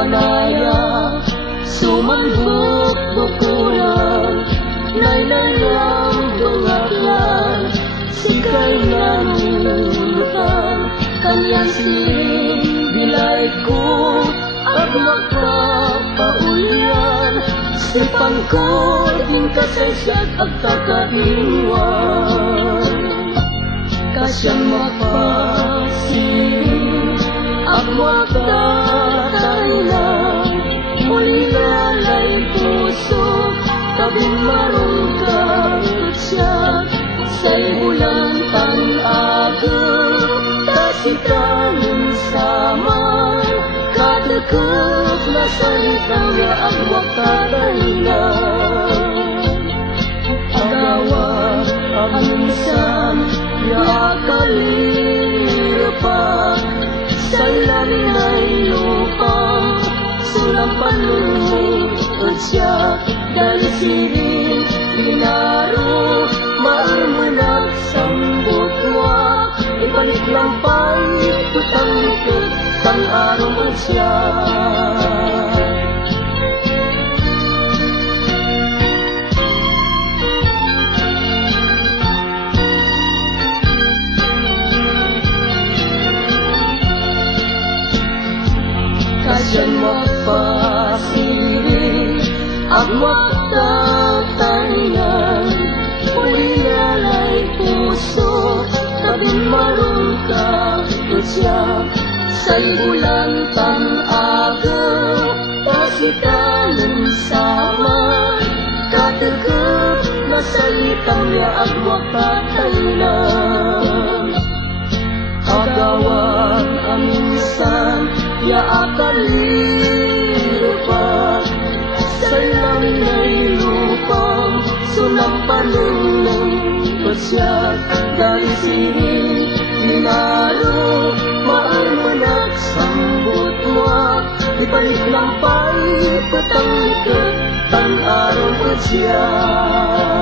panaya sumambuk bukulan nailayang bengaklan sikay ngamulutan kanyan siring bilay ko at magpapaulian si pangkod ning kasaysat at kakaiwan kasyang magpasiring at magtatainan muli nalay puso kabing marungkang siya say bulan tang-agaw tasitanin saman kadekep na salitang ya ang wakatainan agawan ang minsan ya kalirpan sa lalinay lupang sulang panunod siya dahil siring linaro maarmanak sambot wak ibalik lampay putang likod tang-araw siya kasyan magpasiring at magtatainan muli nalay puso kabing marungkang siya say bulan tang-agaw tasitanin saman kategep na salitang niya at wakatainan agawan ang minsan ya akalirpan sa laminay lupang sunampanin ng pasyat dahil siring linaro maarmanak sambot wak ibalik lampay patang likod tang-araw pasyat